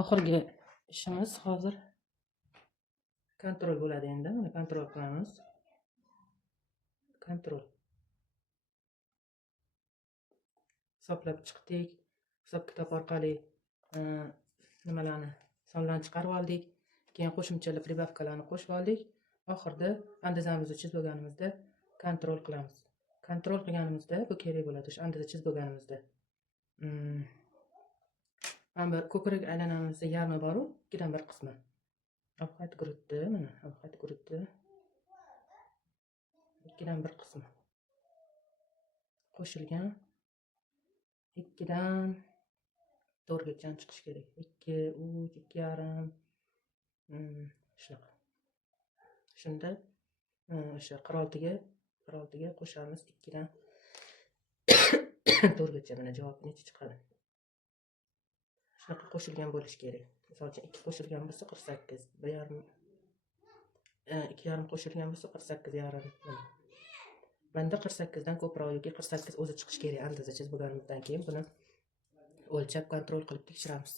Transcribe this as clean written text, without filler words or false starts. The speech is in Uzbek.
Oxirgi ishimiz hozir kontrol bo'ladi endi. Mana kontrol qilamiz. Kontrol. Hisoblab chiqdik. Hisob-kitob orqali nimalarni sonlarni chiqarib oldik. Keyin qo'shimchalar pribavkalarni qo'shib oldik. Oxirida andazamizni chizib bo'lganimizda kontrol qilamiz. Kontrol qilganimizda bu kerak bo'ladi. O'sha andaza chizib bo'lganimizda. Mana bu ko'krak aylanamizda yarmi bor-u, 2dan 1 qismi. Ovqat guruti, mana ovqat guruti. 2dan 1 qismi. Qo'shilgan 2dan 4 gacha chiqishi kerak. 2, 3, 2,5 shunaqa. Shunda o'sha 46 ga qo'shamiz 2dan 4 gacha. Mana javob necha chiqadi? Shunaqa qo'shilgan bo'lishi kerak. Misol uchun 2 qo'shilgan bo'lsa 48, 1,5 2,5 qo'shilgan bo'lsa 48,5. Bunda 48 dan ko'proq yoki 48 o'zi chiqishi kerak. Andaza chizib bo'lganimizdan keyin buni o'lchab kontrol qilib tekshiramiz.